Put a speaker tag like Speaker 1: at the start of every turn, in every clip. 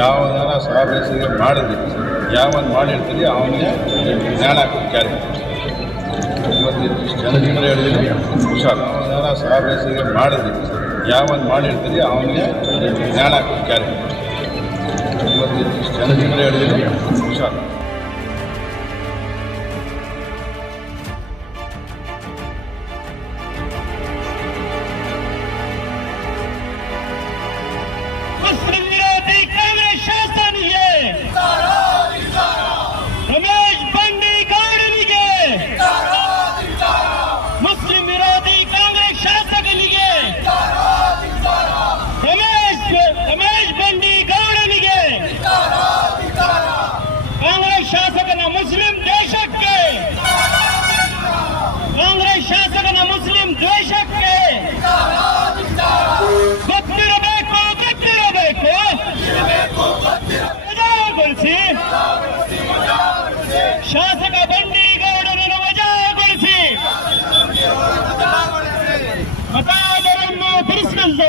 Speaker 1: ಯಾವನಾರ ಸಾಹೇಬರಿಗೆ ಮಾಡಿದ್ರಿ, ಯಾವನ್ ಮಾಡಿರ್ತೀರಿ ಅವನಿಗೆ ಜ್ಞಾನ ಕ್ಯಾರಿ ಇವತ್ತು ಇಷ್ಟು ಜನ ಜನರು ಹೇಳಿದ್ರೆ ಹುಷಾರು. ಯಾವ್ದಾರ ಸಾಹೇಬರಿಗೆ ಮಾಡಿದ್ರಿ, ಯಾವನ್ ಮಾಡಿರ್ತೀರಿ ಅವನಿಗೆ ಜ್ಞಾನ ಕ್ಯಾರಿ ಇವತ್ತು ಇಷ್ಟು ಜನ ಜನರು ಹೇಳಿದ್ರೆ ಹುಷಾರು.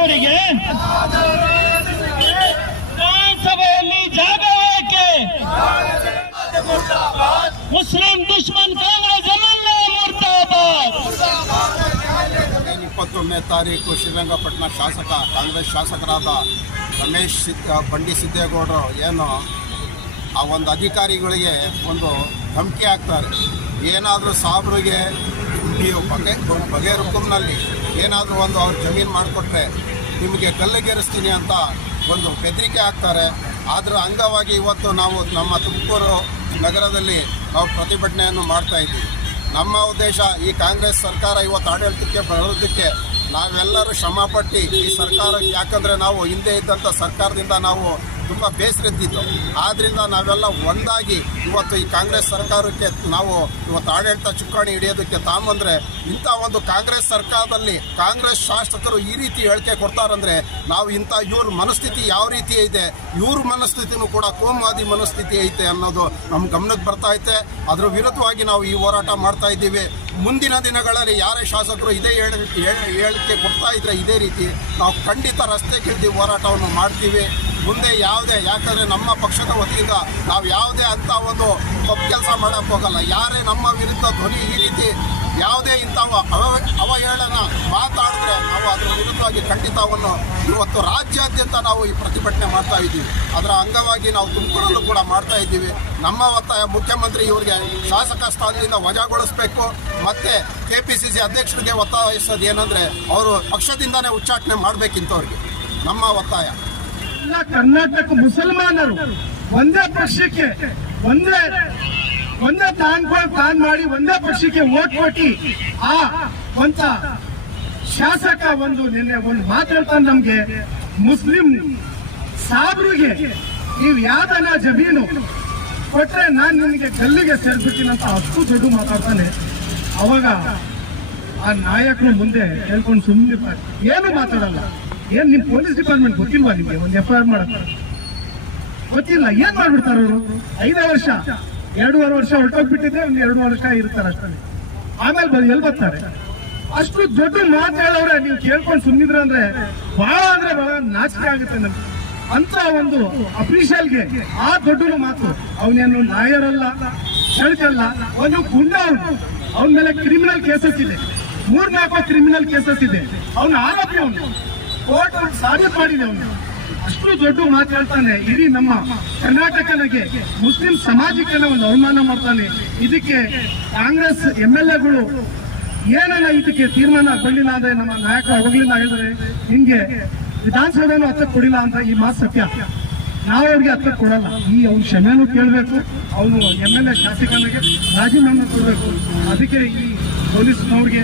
Speaker 2: ತಿರಸ್ಕರಿಸಿದವರಿಗೆ ವಿಧಾನಸಭೆಯಲ್ಲಿ ಜಾಗ ಏಕೆ ಮುಸ್ಲಿಂ ದುಶ್ಮನ್ ಕಾಂಗ್ರೆಸ್
Speaker 3: ಇಪ್ಪತ್ತೊಂದನೇ ತಾರೀಕು ಶ್ರೀರಂಗಪಟ್ಟಣ ಶಾಸಕ, ಕಾಂಗ್ರೆಸ್ ಶಾಸಕರಾದ ರಮೇಶ್ ಬಂಡಿ ಸಿದ್ದೇಗೌಡರು ಏನು ಆ ಒಂದು ಅಧಿಕಾರಿಗಳಿಗೆ ಒಂದು ಧಮಕಿ ಹಾಕ್ತಾರೆ. ಏನಾದರೂ ಸಾಬ್ರಿಗೆ ನೀವು ಬಗೆ ಬಗೆ ರುಕುಮ್ನಲ್ಲಿ ಏನಾದರೂ ಒಂದು ಅವ್ರ ಜಮೀನು ಮಾಡಿಕೊಟ್ರೆ ನಿಮಗೆ ಗಲ್ಲಿಗೇರಿಸ್ತೀನಿ ಅಂತ ಒಂದು ಬೆದರಿಕೆ ಹಾಕ್ತಾರೆ. ಅದರ ಅಂಗವಾಗಿ ಇವತ್ತು ನಾವು ನಮ್ಮ ತುಮಕೂರು ನಗರದಲ್ಲಿ ನಾವು ಪ್ರತಿಭಟನೆಯನ್ನು ಮಾಡ್ತಾ ಇದ್ದೀವಿ. ನಮ್ಮ ಉದ್ದೇಶ ಈ ಕಾಂಗ್ರೆಸ್ ಸರ್ಕಾರ ಇವತ್ತು ಆಡಳಿತಕ್ಕೆ ಬರೋದಕ್ಕೆ ನಾವೆಲ್ಲರೂ ಶ್ರಮಪಟ್ಟು ಈ ಸರ್ಕಾರ ಯಾಕಂದರೆ ನಾವು ಹಿಂದೆ ಇದ್ದಂಥ ಸರ್ಕಾರದಿಂದ ನಾವು ತುಂಬ ಬೇಸರಿದ್ದಿದ್ದು ಆದ್ದರಿಂದ ನಾವೆಲ್ಲ ಒಂದಾಗಿ ಇವತ್ತು ಈ ಕಾಂಗ್ರೆಸ್ ಸರ್ಕಾರಕ್ಕೆ ನಾವು ಇವತ್ತು ಆಡಳಿತ ಚುಕ್ಕಾಣಿ ಹಿಡಿಯೋದಕ್ಕೆ ತಾಂಬಂದ್ರೆ ಇಂಥ ಒಂದು ಕಾಂಗ್ರೆಸ್ ಸರ್ಕಾರದಲ್ಲಿ ಕಾಂಗ್ರೆಸ್ ಶಾಸಕರು ಈ ರೀತಿ ಹೇಳಿಕೆ ಕೊಡ್ತಾರಂದರೆ ನಾವು ಇಂಥ ಇವ್ರ ಮನಸ್ಥಿತಿ ಯಾವ ರೀತಿ ಇದೆ ಇವ್ರ ಮನಸ್ಥಿತಿನೂ ಕೂಡ ಕೋಮವಾದಿ ಮನಸ್ಥಿತಿ ಐತೆ ಅನ್ನೋದು ನಮ್ಮ ಗಮನಕ್ಕೆ ಬರ್ತಾ ಐತೆ. ಅದರ ವಿರುದ್ಧವಾಗಿ ನಾವು ಈ ಹೋರಾಟ ಮಾಡ್ತಾ ಇದ್ದೀವಿ. ಮುಂದಿನ ದಿನಗಳಲ್ಲಿ ಯಾರೇ ಶಾಸಕರು ಇದೇ ಹೇಳಿ, ಹೇಳಿ- ಹೇಳಿಕೆ ಕೊಡ್ತಾ ಇದ್ರೆ ಇದೇ ರೀತಿ ನಾವು ಖಂಡಿತ ರಸ್ತೆಗಿಳಿದು ಹೋರಾಟವನ್ನು ಮಾಡ್ತೀವಿ. ಮುಂದೆ ಯಾವುದೇ, ಯಾಕಂದರೆ ನಮ್ಮ ಪಕ್ಷದ ವತಿಯಿಂದ ನಾವು ಯಾವುದೇ ಅಂತ ಒಂದು ತಪ್ಪು ಕೆಲಸ ಮಾಡೋಕ್ಕೆ ಹೋಗಲ್ಲ. ಯಾರೇ ನಮ್ಮ ವಿರುದ್ಧ ಧ್ವನಿ ಈ ರೀತಿ ಯಾವುದೇ ಇಂಥ ಅವ, ಅವಹೇಳನ ಮಾತಾಡಿದ್ರೆ ನಾವು ಅದರ ವಿರುದ್ಧವಾಗಿ ಖಂಡಿತವನ್ನು ಇವತ್ತು ರಾಜ್ಯಾದ್ಯಂತ ನಾವು ಈ ಪ್ರತಿಭಟನೆ ಮಾಡ್ತಾ ಇದ್ದೀವಿ. ಅದರ ಅಂಗವಾಗಿ ನಾವು ತುಮಕೂರಲ್ಲೂ ಕೂಡ ಮಾಡ್ತಾ ಇದ್ದೀವಿ. ನಮ್ಮ ಒತ್ತಾಯ ಮುಖ್ಯಮಂತ್ರಿ ಇವರಿಗೆ ಶಾಸಕ ಸ್ಥಾನದಿಂದ ವಜಾಗೊಳಿಸಬೇಕು. ಮತ್ತೆ ಕೆ ಪಿ ಸಿ ಸಿ ಅಧ್ಯಕ್ಷರಿಗೆ ಒತ್ತಾಯಿಸೋದು ಏನಂದರೆ ಅವರು ಪಕ್ಷದಿಂದನೇ ಉಚ್ಚಾಟನೆ ಮಾಡಬೇಕಿಂತವ್ರಿಗೆ. ನಮ್ಮ ಒತ್ತಾಯ.
Speaker 4: ಎಲ್ಲ ಕರ್ನಾಟಕ ಮುಸಲ್ಮಾನರು ಒಂದೇ ಪಕ್ಷಕ್ಕೆ ಒಂದೇ ಒಂದೇ ತಾನ್ ತಾನ್ ಮಾಡಿ ಒಂದೇ ಪಕ್ಷಕ್ಕೆ ಓಟ್ ಕೊಟ್ಟಿ ಆ ಒಂತ ಶಾಸಕ ಒಂದು ನಿನ್ನೆ ಒಂದು ಮಾತಾಡ್ತಾನೆ ನಮ್ಗೆ. ಮುಸ್ಲಿಂ ಸಾಬ್ರಿಗೆ ನೀವು ಯಾವ್ದನ ಜಮೀನು ಕೊಟ್ರೆ ನಾನು ನಿಮಗೆ ಗಲ್ಲಿಗೆ ಅಂತ ಅಷ್ಟು ದೊಡ್ಡ ಮಾತಾಡ್ತಾನೆ. ಅವಾಗ ಆ ನಾಯಕರು ಮುಂದೆ ಹೇಳ್ಕೊಂಡು ಸುಮ್ಮನೆ ಏನು ಮಾತಾಡಲ್ಲ. ಏನ್ ನಿಮ್ ಪೊಲೀಸ್ ಡಿಪಾರ್ಟ್ಮೆಂಟ್ ಗೊತ್ತಿಲ್ವಾ ನಿಮ್ಗೆ? ಒಂದು ಎಫ್ ಐ ಆರ್ ಗೊತ್ತಿಲ್ಲ. ಏನ್ ಮಾಡ್ಬಿಡ್ತಾರೆ ಅವರು? ಐದೇ ವರ್ಷ. ಎರಡೂವರೆ ವರ್ಷ ಹೊರಟೋಗ್ಬಿಟ್ಟಿದ್ರೆ ಒಂದ್ ಎರಡು ವರ್ಷ ಇರ್ತಾರೆ ಅಷ್ಟೇ. ಆಮೇಲೆ ಎಲ್ಲಿ ಬರ್ತಾರೆ? ಅಷ್ಟು ದೊಡ್ಡ ಮಾತು ಹೇಳವ್ರೆ ನೀವು ಕೇಳ್ಕೊಂಡು ಸುಮ್ಮಿದ್ರ ಅಂದ್ರೆ ಬಹಳ ಅಂದ್ರೆ ಬಹಳ ನಾಚಿಕೆ ಆಗುತ್ತೆ ನಮ್ಗೆ. ಅಂತ ಒಂದು ಅಫಿಷಿಯಲ್ಗೆ ಆ ದೊಡ್ಡ ಮಾತು. ಅವನೇನು ಲಾಯರ್ ಅಲ್ಲ ಚಳಿತಲ್ಲ ಒಂದು ಗುಂಡ ಅವನು. ಅವನ ಮೇಲೆ ಕ್ರಿಮಿನಲ್ ಕೇಸಸ್ ಇದೆ. ಮೂರ್ನಾಲ್ಕು ಕ್ರಿಮಿನಲ್ ಕೇಸಸ್ ಇದೆ. ಅವನ ಆರೋಪಿ ಅವನು. ಕೋರ್ಟ್ ಸಾಬೀತು ಮಾಡಿದೆ ಅವನು. ಅಷ್ಟು ದೊಡ್ಡ ಮಾತು ಹೇಳ್ತಾನೆ ಇಡೀ ನಮ್ಮ ಕರ್ನಾಟಕನಿಗೆ ಮುಸ್ಲಿಂ ಸಮಾಜಕ್ಕೆ ಒಂದು ಅವಮಾನ ಮಾಡ್ತಾನೆ. ಇದಕ್ಕೆ ಕಾಂಗ್ರೆಸ್ ಎಂ ಎಲ್ ಎಗಳು ಏನನ್ನ ಇದಕ್ಕೆ ತೀರ್ಮಾನ ಬರಲಿಲ್ಲ ಅಂದ್ರೆ ನಮ್ಮ ನಾಯಕ ಹೋಗ್ಲಿಲ್ಲ ಹೇಳಿದ್ರೆ ಹಿಂಗೆ ವಿಧಾನಸಭೆನೂ ಹತ್ತಕ್ಕೆ ಕೊಡಿಲ್ಲ ಅಂತ ಈ ಮಾತು ಸತ್ಯ. ನಾವು ಅವ್ರಿಗೆ ಹತ್ರ ಕೊಡಲ್ಲ. ಈ ಅವ್ನು ಕ್ಷಮೆನೂ ಕೇಳಬೇಕು, ಅವನು ಎಂ ಎಲ್ ಎ ಶಾಸಕನಿಗೆ ರಾಜೀನಾಮೆ ಕೊಡಬೇಕು. ಅದಕ್ಕೆ ಈ ಪೊಲೀಸ್ನವ್ರಿಗೆ,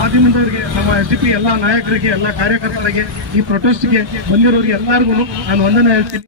Speaker 4: ಮಾಧ್ಯಮದವ್ರಿಗೆ, ನಮ್ಮ ಎಸ್ ಡಿ ಪಿ ಎಲ್ಲ ನಾಯಕರಿಗೆ, ಎಲ್ಲ ಕಾರ್ಯಕರ್ತರಿಗೆ, ಈ ಪ್ರೊಟೆಸ್ಟ್ಗೆ ಬಂದಿರೋರಿಗೆ ಎಲ್ಲರಿಗೂ ನಾನು ವಂದನೆ ಹೇಳ್ತೀನಿ.